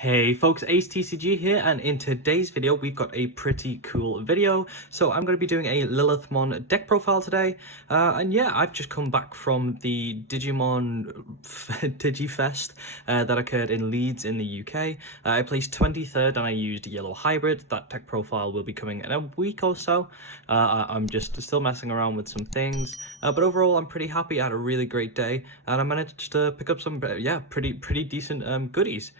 Hey folks, Ace TCG here, and in today's video we've got a pretty cool video. So I'm going to be doing a Lilithmon deck profile today, and yeah, I've just come back from the Digimon Digifest that occurred in Leeds in the UK. I placed 23rd and I used Yellow Hybrid. That deck profile will be coming in a week or so. I'm just still messing around with some things, but overall I'm pretty happy. I had a really great day and I managed to pick up some pretty decent goodies.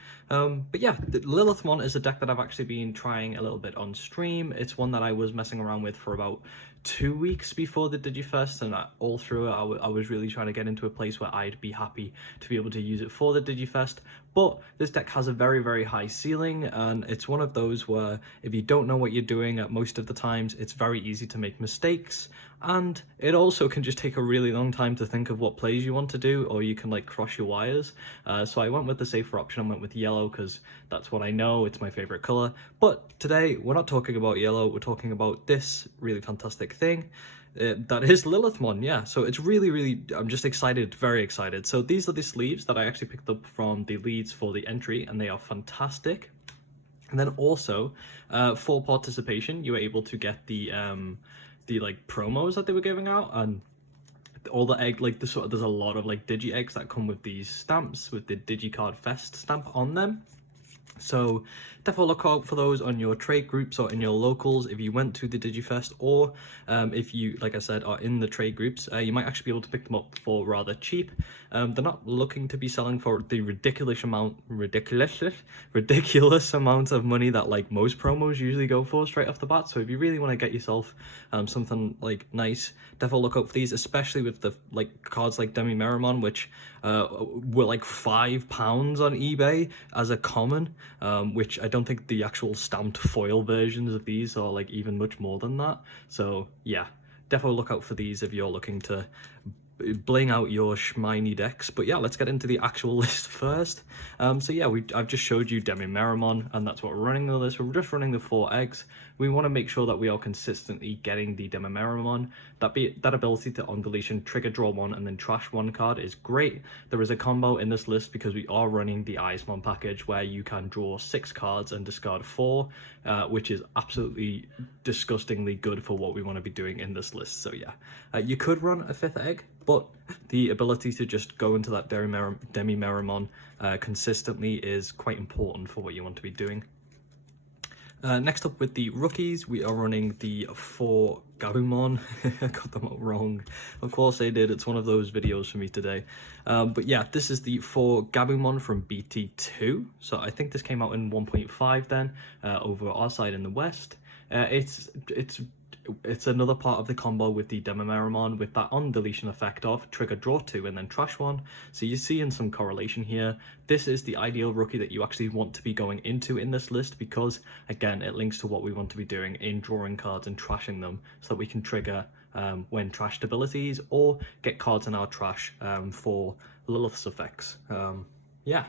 But yeah, the Lilithmon is a deck that I've actually been trying a little bit on stream. It's one that I was messing around with for about 2 weeks before the Digifest, and all through it I was really trying to get into a place where I'd be happy to be able to use it for the Digifest. But this deck has a very high ceiling, and it's one of those where if you don't know what you're doing at most of the times, it's very easy to make mistakes, and it also can just take a really long time to think of what plays you want to do, or you can like cross your wires. So I went with the safer option. I went with yellow because that's what I know, it's my favorite color. But today we're not talking about yellow, we're talking about this really fantastic thing. That is Lilithmon, yeah. So it's really, I'm just excited, very excited. So these are the sleeves that I actually picked up from the Leeds for the entry, and they are fantastic. And then also, for participation, you were able to get the like promos that they were giving out, and all the egg, like there's a lot of like digi eggs that come with these stamps with the DigiCard Fest stamp on them. So definitely look out for those on your trade groups or in your locals if you went to the Digifest, or if you, like I said, are in the trade groups, you might actually be able to pick them up for rather cheap. They're not looking to be selling for the ridiculous amount of money that like most promos usually go for straight off the bat. So if you really want to get yourself something like nice, definitely look out for these, especially with the like cards like Omnimon, which were like £5 on eBay as a common, which I don't think the actual stamped foil versions of these are like even much more than that. So yeah, definitely look out for these if you're looking to bling out your shminy decks. But yeah, let's get into the actual list first. So yeah, I've just showed you Omnimon, and that's what we're running the list. We're just running the 4 eggs. We want to make sure that we are consistently getting the Omnimon. That ability to on deletion trigger draw 1 and then trash 1 card is great. There is a combo in this list because we are running the Omnimon package where you can draw 6 cards and discard 4, which is absolutely disgustingly good for what we want to be doing in this list. So yeah, you could run a 5th egg, but the ability to just go into that Omnimon consistently is quite important for what you want to be doing. Next up with the rookies, we are running the 4 Gabumon. I got them all wrong. Of course I did, it's one of those videos for me today. But yeah, this is the 4 Gabumon from BT7. So I think this came out in 1.5 then, over our side in the West. It's another part of the combo with the Omnimon with that on deletion effect of trigger draw 2 and then trash 1. So you see in some correlation here, this is the ideal rookie that you actually want to be going into in this list, because again it links to what we want to be doing in drawing cards and trashing them, so that we can trigger when trashed abilities or get cards in our trash for Lilith's effects. Yeah,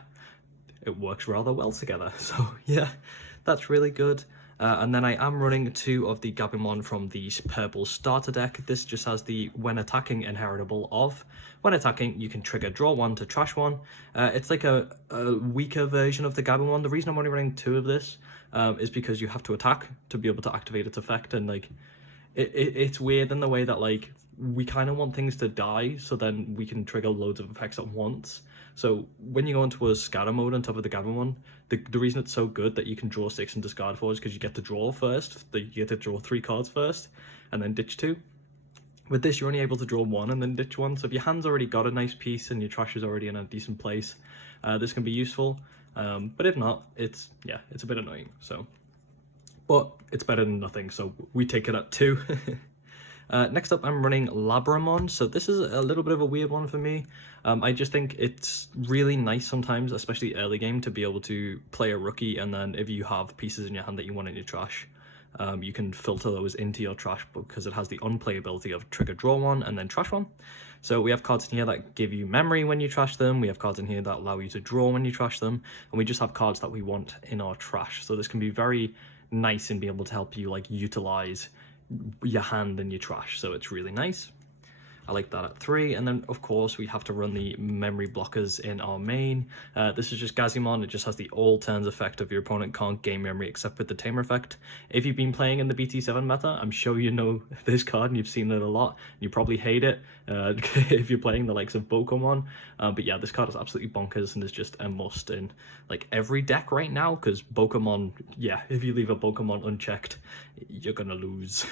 it works rather well together. So yeah, that's really good. And then I am running 2 of the Gabumon from the purple starter deck. This just has the when attacking inheritable of. When attacking, you can trigger draw 1 to trash 1. It's like a weaker version of the Gabumon. The reason I'm only running 2 of this is because you have to attack to be able to activate its effect, and like it's weird in the way that like we kind of want things to die so then we can trigger loads of effects at once. So when you go into a scatter mode on top of the Gabumon, the reason it's so good that you can draw 6 and discard 4 is because you get to draw first. You get to draw 3 cards first and then ditch 2. With this, you're only able to draw 1 and then ditch 1. So if your hand's already got a nice piece and your trash is already in a decent place, this can be useful. But if not, it's a bit annoying. So, but it's better than nothing, so we take it at 2. Next up, I'm running Labramon. So this is a little bit of a weird one for me. I just think it's really nice sometimes, especially early game, to be able to play a rookie, and then if you have pieces in your hand that you want in your trash, you can filter those into your trash because it has the unplayability of trigger draw 1 and then trash 1. So we have cards in here that give you memory when you trash them, we have cards in here that allow you to draw when you trash them, and we just have cards that we want in our trash. So this can be very nice and be able to help you like utilize your hand and your trash, so it's really nice. I like that at 3. And then of course we have to run the memory blockers in our main. This is just Gazimon. It just has the all turns effect of your opponent can't gain memory except with the Tamer effect. If you've been playing in the BT7 meta, I'm sure you know this card and you've seen it a lot. You probably hate it if you're playing the likes of Pokemon. But yeah, this card is absolutely bonkers and is just a must in like every deck right now, because Pokemon, yeah, if you leave a Pokemon unchecked, you're gonna lose.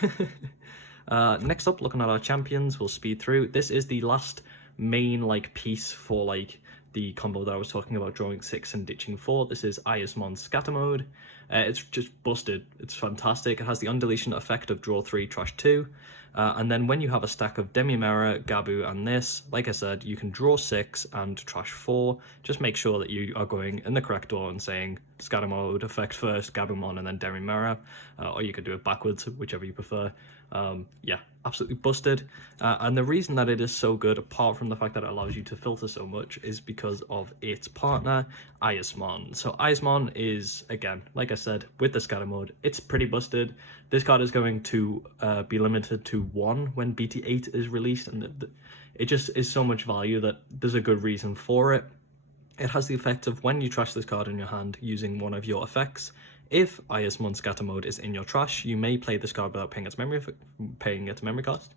Next up, looking at our champions, we'll speed through. This is the last main like piece for like the combo that I was talking about, drawing 6 and ditching 4. This is Iasmon Scatter Mode. It's just busted. It's fantastic. It has the undeletion effect of draw 3, trash 2. And then when you have a stack of Demimera, Gabu, and this, like I said, you can draw 6 and trash 4. Just make sure that you are going in the correct order and saying Scatter Mode effect first, Gabumon, and then Demimera. Or you could do it backwards, whichever you prefer. Yeah, absolutely busted. And the reason that it is so good, apart from the fact that it allows you to filter so much, is because of its partner, Iasmon. So Iasmon is, again, like I said, with the Scatter Mode, it's pretty busted. This card is going to be limited to 1 when BT8 is released, and it just is so much value that there's a good reason for it. It has the effect of when you trash this card in your hand using one of your effects, if Iasmon Scatter Mode is in your trash, you may play this card without paying its memory cost.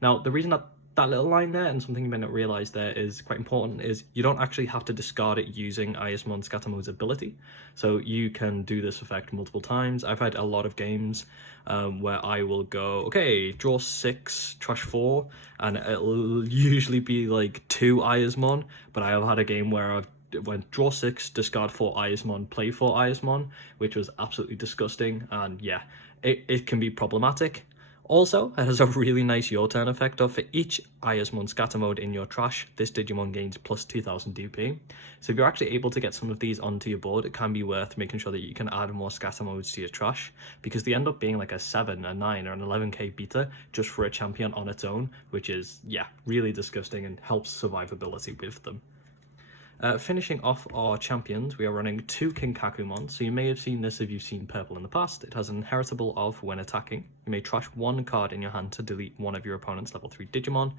Now, the reason that little line there, and something you may not realize there, is quite important, is you don't actually have to discard it using Iasmon Scatter Mode's ability. So you can do this effect multiple times. I've had a lot of games where I will go, okay, draw 6, trash 4, and it'll usually be like 2 Iasmon, but I have had a game where I've went draw 6, discard 4 Iasmon, play 4 Iasmon, which was absolutely disgusting, and yeah, it can be problematic. Also, it has a really nice your turn effect of for each Iasmon Scatter Mode in your trash, this Digimon gains plus 2000 DP. So if you're actually able to get some of these onto your board, it can be worth making sure that you can add more Scatter Modes to your trash, because they end up being like a 7, a 9, or an 11k beta just for a champion on its own, which is, yeah, really disgusting and helps survivability with them. Finishing off our champions, we are running 2 Kinkakumon, so you may have seen this if you've seen purple in the past. It has an inheritable of, when attacking, you may trash 1 card in your hand to delete one of your opponent's level 3 Digimon.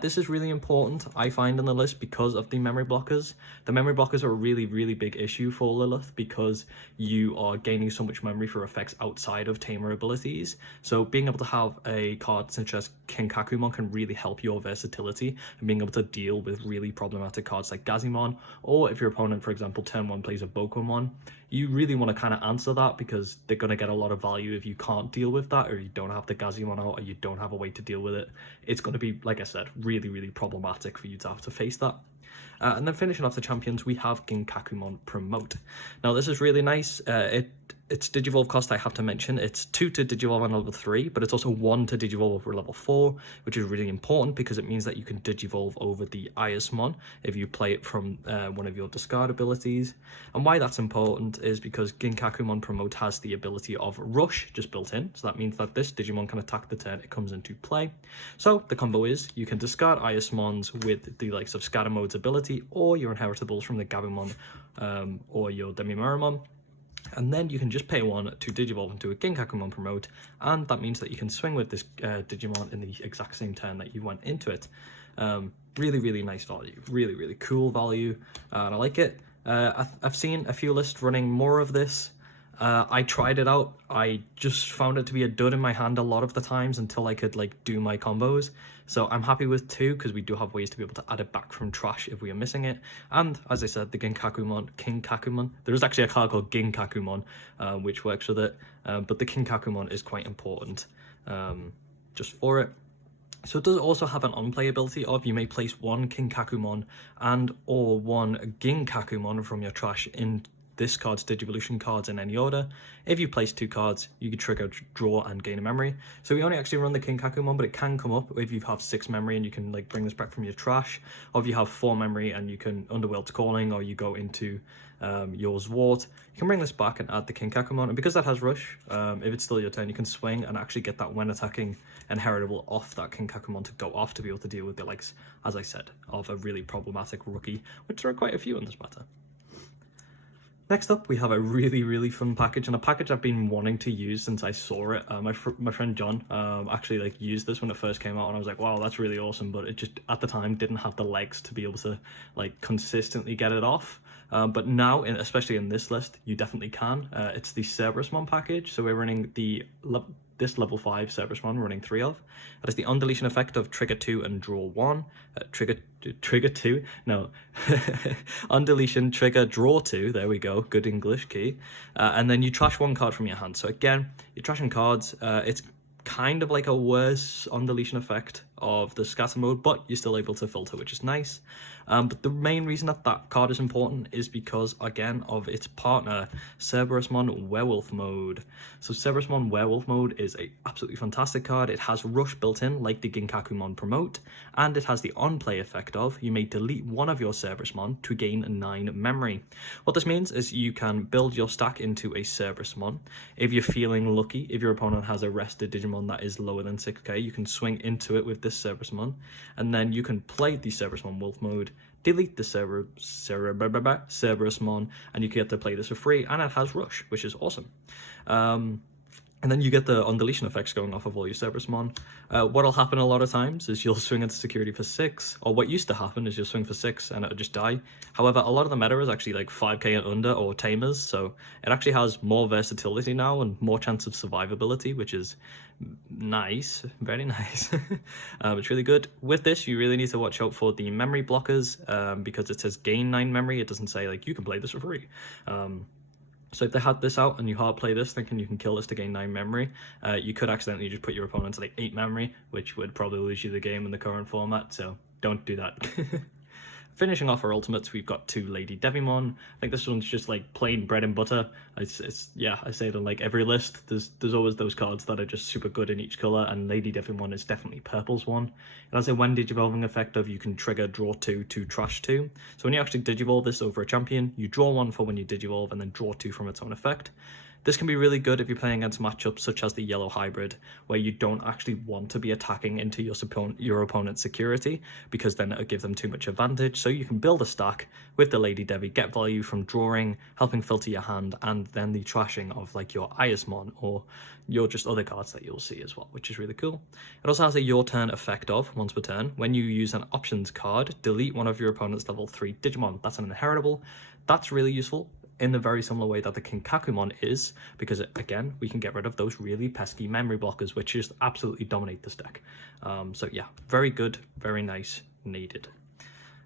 This is really important, I find, in the list because of the memory blockers. The memory blockers are a really, really big issue for Lilith because you are gaining so much memory for effects outside of Tamer abilities. So being able to have a card such as Kinkakumon can really help your versatility and being able to deal with really problematic cards like Gazimon, or if your opponent, for example, turn 1 plays a Pokemon, you really want to kind of answer that because they're going to get a lot of value if you can't deal with that, or you don't have the Gazimon out, or you don't have a way to deal with it. It's going to be, like I said, really, really problematic for you to have to face that. And then finishing off the champions, we have Ginkakumon Promote. Now this is really nice. Its Digivolve cost, I have to mention, it's 2 to Digivolve on level 3, but it's also 1 to Digivolve over level 4, which is really important because it means that you can Digivolve over the Iasmon if you play it from one of your discard abilities. And why that's important is because Ginkakumon Promote has the ability of Rush just built in, so that means that this Digimon can attack the turn it comes into play. So the combo is, you can discard Iasmons with the likes of Scatter Mode's ability, or your inheritables from the Gabumon or your Demimeramon. And then you can just pay 1 to Digivolve into a Ginkakumon Promote, and that means that you can swing with this Digimon in the exact same turn that you went into it. Really, really nice value. Really, really cool value, and I like it. I've seen a few lists running more of this. I tried it out. I just found it to be a dud in my hand a lot of the times until I could like do my combos. So I'm happy with 2 because we do have ways to be able to add it back from trash if we are missing it. And as I said, the Kinkakumon, there is actually a card called Ginkakumon, which works with it. But the Kinkakumon is quite important just for it. So it does also have an on-play ability of, you may place 1 Kinkakumon and or 1 Ginkakumon from your trash in this card's Digivolution cards in any order. If you place 2 cards, you can trigger draw and gain a memory. So we only actually run the Kinkakumon, but it can come up if you have 6 memory and you can like bring this back from your trash, or if you have 4 memory and you can Underworld's Calling, or you go into your Zwart, you can bring this back and add the Kinkakumon. And because that has Rush, if it's still your turn, you can swing and actually get that when attacking inheritable off that Kinkakumon to go off to be able to deal with the likes, as I said, of a really problematic rookie, which there are quite a few in this matter. Next up, we have a really fun package, and a package I've been wanting to use since I saw it. My friend John actually like used this when it first came out, and I was like, wow, that's really awesome, but it just at the time didn't have the legs to be able to like consistently get it off. But now, especially in this list, you definitely can. It's the Cerberusmon package, so we're running this level 5 Cerberusmon, running 3 of. It has the undeletion effect of trigger 2 and draw 1. Trigger 2? No. Undeletion, trigger, draw 2. There we go. Good English key. And then you trash 1 card from your hand. So again, you're trashing cards. It's kind of like a worse undeletion effect of the scatter mode, but you're still able to filter, which is nice. But the main reason that card is important is because, again, of its partner, Cerberusmon Werewolf Mode. So Cerberusmon Werewolf Mode is a absolutely fantastic card. It has Rush built in, like the Ginkakumon Promote, and it has the on-play effect of, you may delete one of your Cerberusmon to gain 9 memory. What this means is you can build your stack into a Cerberusmon. If you're feeling lucky, if your opponent has a rested Digimon that is lower than 6k, you can swing into it with this Cerberusmon, and then you can play the Cerberusmon Wolf Mode, delete the Cerberusmon, and you get to play this for free, and it has Rush, which is awesome. And then you get the undeletion effects going off of all your Cerberusmon. What'll happen a lot of times is you'll swing into security for 6, or what used to happen is you'll swing for 6 and it'll just die. However, a lot of the meta is actually like 5k and under, or Tamers, so it actually has more versatility now and more chance of survivability, which is nice, very nice. It's really good. With this, you really need to watch out for the memory blockers, because it says gain 9 memory. It doesn't say like you can play this for free. So if they had this out and you hard play this thinking you can kill this to gain 9 memory, you could accidentally just put your opponent to like 8 memory, which would probably lose you the game in the current format, so don't do that. Finishing off our ultimates, we've got 2 Lady Devimon. I think this one's just like plain bread and butter. Yeah, I say it on like every list. There's always those cards that are just super good in each color, and Lady Devimon is definitely purple's one. It has a when digivolving effect of you can trigger draw 2 to trash 2. So when you actually digivolve this over a champion, you draw 1 for when you digivolve and then draw 2 from its own effect. This can be really good if you're playing against matchups such as the yellow hybrid, where you don't actually want to be attacking into your opponent's security, because then it'll give them too much advantage. So you can build a stack with the Lady Devi, get value from drawing, helping filter your hand, and then the trashing of like your Iasmon or your just other cards that you'll see as well, which is really cool. It also has a your turn effect of, once per turn, when you use an options card, delete one of your opponent's level 3 Digimon. That's an inheritable. That's really useful in the very similar way that the Ginkakumon is, because again, we can get rid of those really pesky memory blockers, which just absolutely dominate this deck. So yeah, very good, very nice, needed.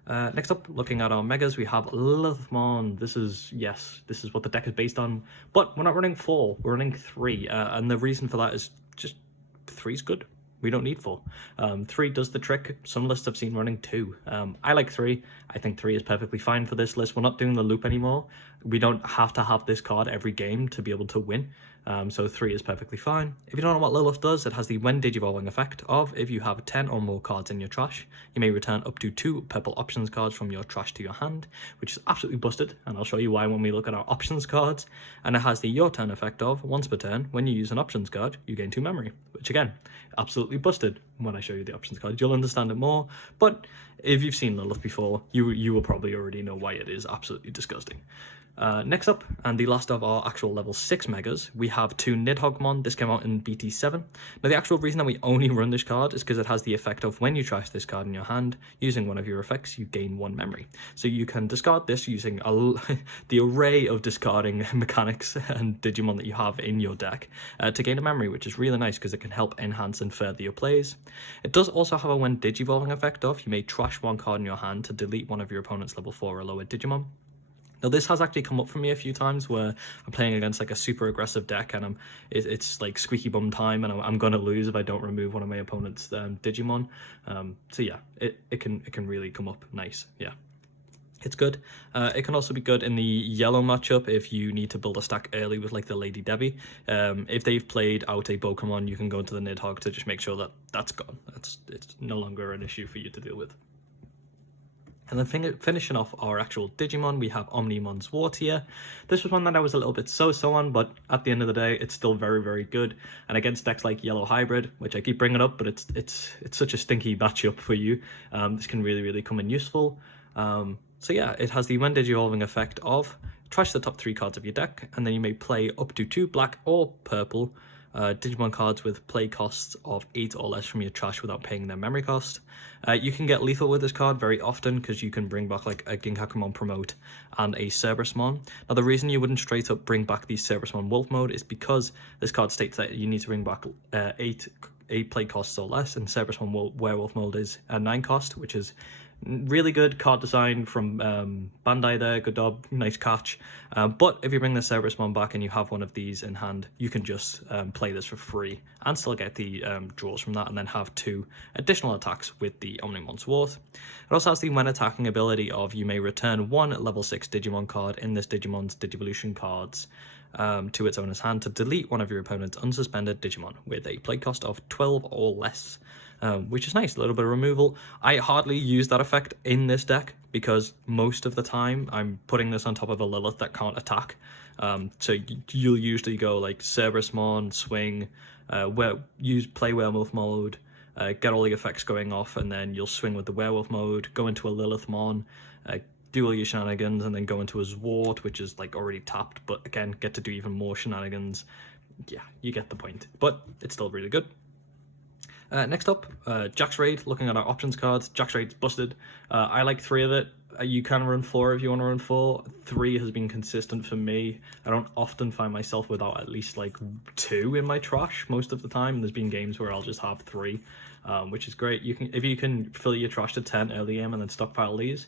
Next up, looking at our megas, we have Lilithmon. This is what the deck is based on, but we're not running 4, we're running 3, and the reason for that is just 3's good. We don't need 4. 3 does the trick. Some lists I've seen running 2. I like 3. I think 3 is perfectly fine for this list. We're not doing the loop anymore. We don't have to have this card every game to be able to win. So 3 is perfectly fine. If you don't know what Lilith does, it has the when digivolving effect of, if you have 10 or more cards in your trash, you may return up to 2 purple options cards from your trash to your hand, which is absolutely busted, and I'll show you why when we look at our options cards. And it has the your turn effect of, once per turn, when you use an options card, you gain 2 memory, which again, absolutely busted. When I show you the options card, you'll understand it more, but if you've seen Lilith before, you will probably already know why it is absolutely disgusting. Next up, and the last of our actual level 6 megas, we have 2 Nidhoggmon. This came out in BT7. Now, the actual reason that we only run this card is because it has the effect of, when you trash this card in your hand, using one of your effects, you gain 1 memory. So you can discard this using the array of discarding mechanics and Digimon that you have in your deck to gain a memory, which is really nice because it can help enhance and further your plays. It does also have a when digivolving effect of, you may trash 1 card in your hand to delete one of your opponent's level 4 or lower Digimon. Now, this has actually come up for me a few times where I'm playing against like a super aggressive deck, and it's like squeaky bum time, and I'm gonna lose if I don't remove one of my opponent's Digimon. So yeah, it can really come up nice. Yeah, it's good. It can also be good in the yellow matchup if you need to build a stack early with like the Lady Debbie. If they've played out a Pokemon, you can go into the Nidhogg to just make sure that that's gone. It's no longer an issue for you to deal with. And then finishing off our actual Digimon, we have Omnimon's Wartier. This was one that I was a little bit so-so on, but at the end of the day, it's still very, very good. And against decks like Yellow Hybrid, which I keep bringing up, but it's such a stinky matchup for you, this can really, really come in useful. So yeah, it has the when digivolving effect of, trash the top 3 cards of your deck, and then you may play up to 2 black or purple Digimon cards with play costs of 8 or less from your trash without paying their memory cost. You can get lethal with this card very often because you can bring back like a Ginkakumon Promote and a Cerberusmon. Now the reason you wouldn't straight up bring back the Cerberusmon Wolf Mode is because this card states that you need to bring back 8 play costs or less, and Cerberusmon Werewolf Mode is a 9 cost, which is really good card design from Bandai there. Good job, nice catch. But if you bring the Cerberusmon back and you have one of these in hand, you can just play this for free and still get the draws from that, and then have 2 additional attacks with the Omnimon Sword. It also has the when attacking ability of you may return 1 level 6 Digimon card in this Digimon's Digivolution cards to its owner's hand to delete one of your opponent's unsuspended Digimon with a play cost of 12 or less. Which is nice, a little bit of removal. I hardly use that effect in this deck because most of the time I'm putting this on top of a Lilith that can't attack. So you'll usually go like Cerberusmon, swing, play Werewolf mode, get all the effects going off, and then you'll swing with the Werewolf mode, go into a Lilithmon, do all your shenanigans, and then go into a Zwart, which is like already tapped, but again, get to do even more shenanigans. Yeah, you get the point, but it's still really good. Next up, Jax Raid. Looking at our options cards, Jax Raid's busted. I like 3 of it. You can run 4 if you want to run 4. 3 has been consistent for me. I don't often find myself without at least like 2 in my trash most of the time. There's been games where I'll just have 3, which is great. If you can fill your trash to 10 early game and then stockpile these,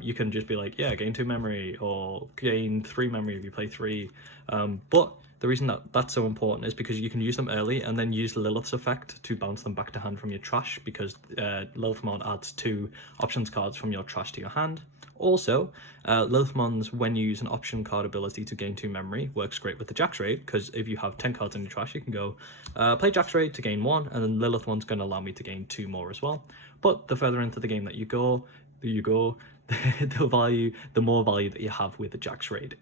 you can just be like, yeah, gain 2 memory or gain 3 memory if you play 3. But the reason that that's so important is because you can use them early and then use Lilith's effect to bounce them back to hand from your trash, because Lilithmon adds 2 options cards from your trash to your hand. Also, Lilithmon's when you use an option card ability to gain 2 memory works great with the Jax Raid, because if you have 10 cards in your trash, you can go play Jax Raid to gain 1, and then Lilithmon's going to allow me to gain 2 more as well. But the further into the game that you go, the more value that you have with the Jax Raid.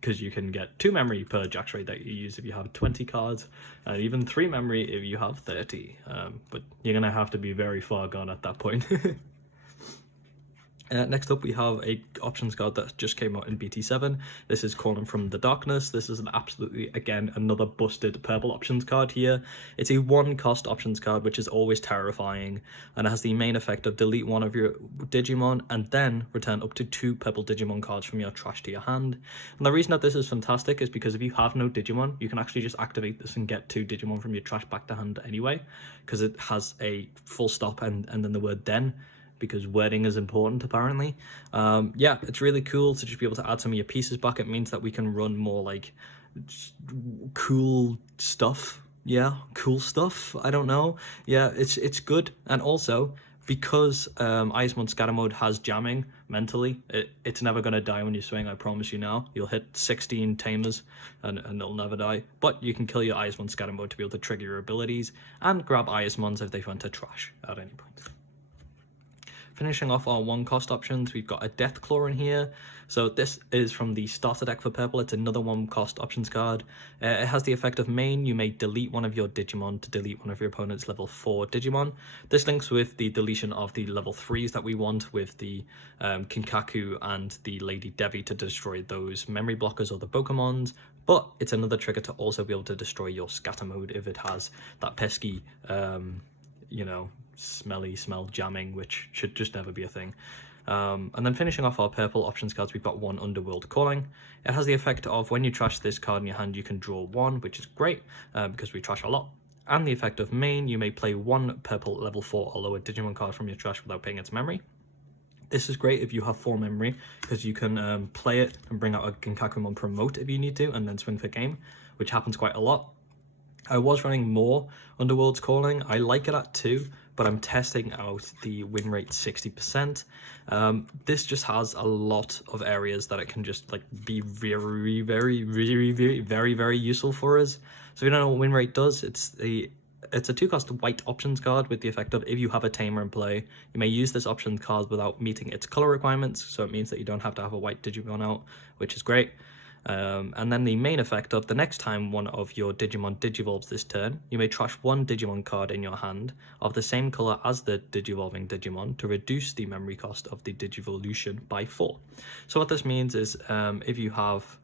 Because you can get 2 memory per Jax Raid that you use if you have 20 cards, and even 3 memory if you have 30. But you're going to have to be very far gone at that point. Next up, we have a options card that just came out in BT7. This is Calling from the Darkness. This is an absolutely, again, another busted purple options card here. It's a 1-cost options card, which is always terrifying, and it has the main effect of delete 1 of your Digimon and then return up to 2 purple Digimon cards from your trash to your hand. And the reason that this is fantastic is because if you have no Digimon, you can actually just activate this and get 2 Digimon from your trash back to hand anyway, because it has a full stop and then the word then, because wording is important apparently. Yeah, it's really cool to just be able to add some of your pieces back. It means that we can run more like cool stuff. Yeah, cool stuff. I don't know. Yeah, it's good. And also, because Icemon's Scatter Mode has jamming mentally, it's never going to die when you swing, I promise you now. You'll hit 16 Tamers and they'll never die. But you can kill your Icemon's Scatter Mode to be able to trigger your abilities and grab Icemon's if they want to trash at any point. Finishing off our 1-cost options, we've got a Deathclaw in here. So this is from the starter deck for purple. It's another 1-cost options card. It has the effect of main. You may delete one of your Digimon to delete one of your opponent's level 4 Digimon. This links with the deletion of the level 3s that we want with the Kinkaku and the Lady Devi to destroy those memory blockers or the Pokemons. But it's another trigger to also be able to destroy your scatter mode if it has that pesky, smelly smell jamming, which should just never be a thing. And then finishing off our purple options cards, we've got 1 Underworld Calling. It has the effect of when you trash this card in your hand, you can draw 1, which is great because we trash a lot. And the effect of main, you may play 1 purple level 4 or lower Digimon card from your trash without paying its memory. This is great if you have 4 memory, because you can play it and bring out a Ginkakumon Promote if you need to, and then swing for game, which happens quite a lot. I was running more Underworld's Calling. I like it at 2, but I'm testing out the win rate 60%. This just has a lot of areas that it can just like be very, very, very, very, very, very useful for us. So if you don't know what win rate does, it's a 2-cost white options card with the effect of if you have a Tamer in play, you may use this options card without meeting its color requirements. So it means that you don't have to have a white Digimon out, which is great. And then the main effect of the next time one of your Digimon digivolves this turn, you may trash one Digimon card in your hand of the same color as the digivolving Digimon to reduce the memory cost of the Digivolution by 4. So what this means is if you have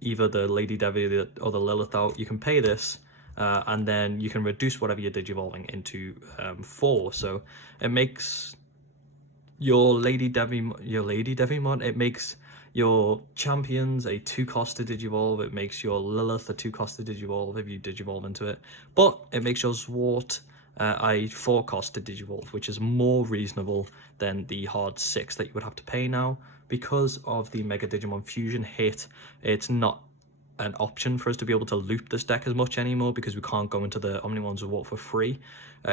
either the Lady Devi or the Lilith out, you can pay this and then you can reduce whatever you're digivolving into 4. So it makes your Lady Devimon, it makes your champions a 2-cost to digivolve, it makes your Lilith a 2-cost to digivolve if you digivolve into it, but it makes your Zwart a 4-cost to digivolve, which is more reasonable than the hard 6 that you would have to pay now. Because of the Mega Digimon Fusion hit, it's not an option for us to be able to loop this deck as much anymore because we can't go into the Omnimon Zwart for free.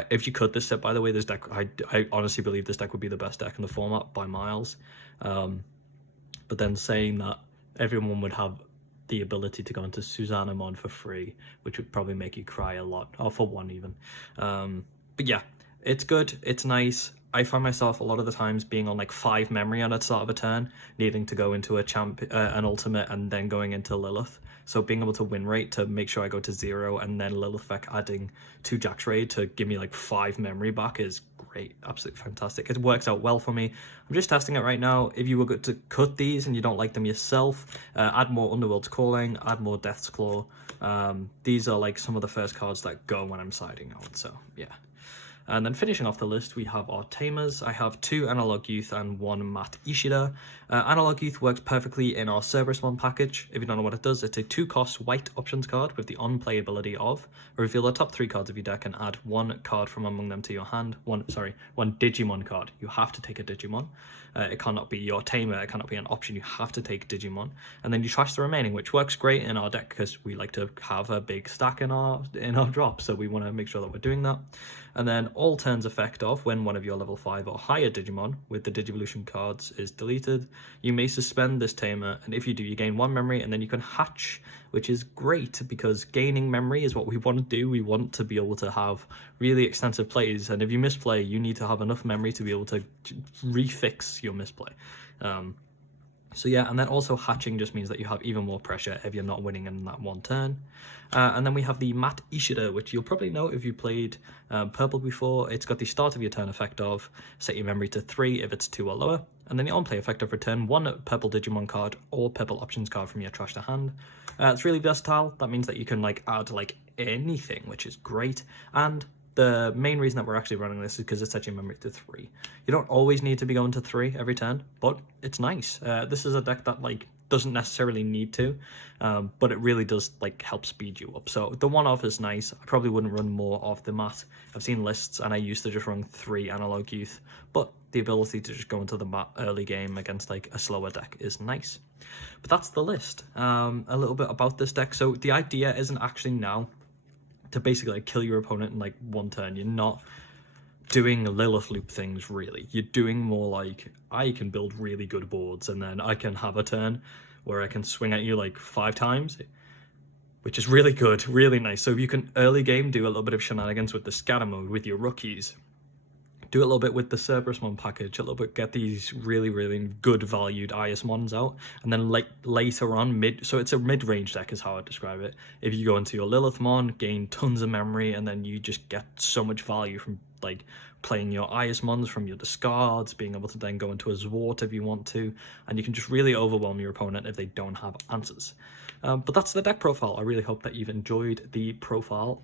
If you could this set, by the way, this deck, I honestly believe this deck would be the best deck in the format by miles. But then saying that, everyone would have the ability to go into Susanamon for free, which would probably make you cry a lot, or for one even. But yeah, it's good, it's nice. I find myself a lot of the times being on like 5 memory on the start of a turn, needing to go into an ultimate and then going into Lilith. So being able to win rate to make sure I go to 0 and then Lilithvec adding 2 Jax Raid to give me like 5 memory back is great, absolutely fantastic. It works out well for me. I'm just testing it right now. If you were to cut these and you don't like them yourself, add more Underworld's Calling, add more Death's Claw. These are like some of the first cards that go when I'm siding out, so yeah. And then finishing off the list, we have our Tamers. I have 2 Analog Youth and 1 Matt Ishida. Analog Youth works perfectly in our Cerberusmon package. If you don't know what it does, it's a 2-cost white options card with the on-play ability of reveal the top 3 cards of your deck and add 1 card from among them to your hand. One Digimon card. You have to take a Digimon. It cannot be your Tamer, it cannot be an option, you have to take Digimon. And then you trash the remaining, which works great in our deck because we like to have a big stack in our drop, so we want to make sure that we're doing that. And then all turns effect of when one of your level 5 or higher Digimon with the Digivolution cards is deleted, you may suspend this Tamer, and if you do, you gain 1 memory, and then you can hatch, which is great because gaining memory is what we want to do. We want to be able to have really extensive plays, and if you misplay, you need to have enough memory to be able to refix your misplay. So yeah, and then also hatching just means that you have even more pressure if you're not winning in that one turn. And then we have the Matt Ishida, which you'll probably know if you played Purple before. It's got the start of your turn effect of set your memory to 3 if it's 2 or lower, and then the on-play effect of return 1 purple Digimon card or purple options card from your trash to hand. It's really versatile. That means that you can like add like anything, which is great. And the main reason that we're actually running this is because it sets your memory to 3. You don't always need to be going to 3 every turn, but it's nice. This is a deck that like doesn't necessarily need to, but it really does like help speed you up. So the one-off is nice. I probably wouldn't run more of the mat. I've seen lists and I used to just run 3 Analog Youth, but the ability to just go into the mat early game against like a slower deck is nice. But that's the list. A little bit about this deck. So the idea isn't actually now to basically like kill your opponent in like 1 turn. You're not doing Lilith loop things really. You're doing more like, I can build really good boards and then I can have a turn where I can swing at you like 5 times, which is really good, really nice. So if you can early game do a little bit of shenanigans with the scatter mode with your rookies, do a little bit with the Cerberusmon package, a little bit, get these really, really good valued ISMons out, and then later on, so it's a mid-range deck is how I describe it. If you go into your Lilithmon, gain tons of memory, and then you just get so much value from like playing your ISMons from your discards, being able to then go into a Zwart if you want to, and you can just really overwhelm your opponent if they don't have answers. But that's the deck profile. I really hope that you've enjoyed the profile.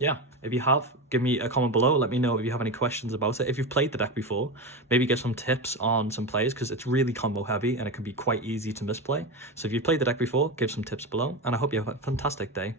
Yeah, if you have, give me a comment below. Let me know if you have any questions about it. If you've played the deck before, maybe get some tips on some plays because it's really combo heavy and it can be quite easy to misplay. So if you've played the deck before, give some tips below, and I hope you have a fantastic day.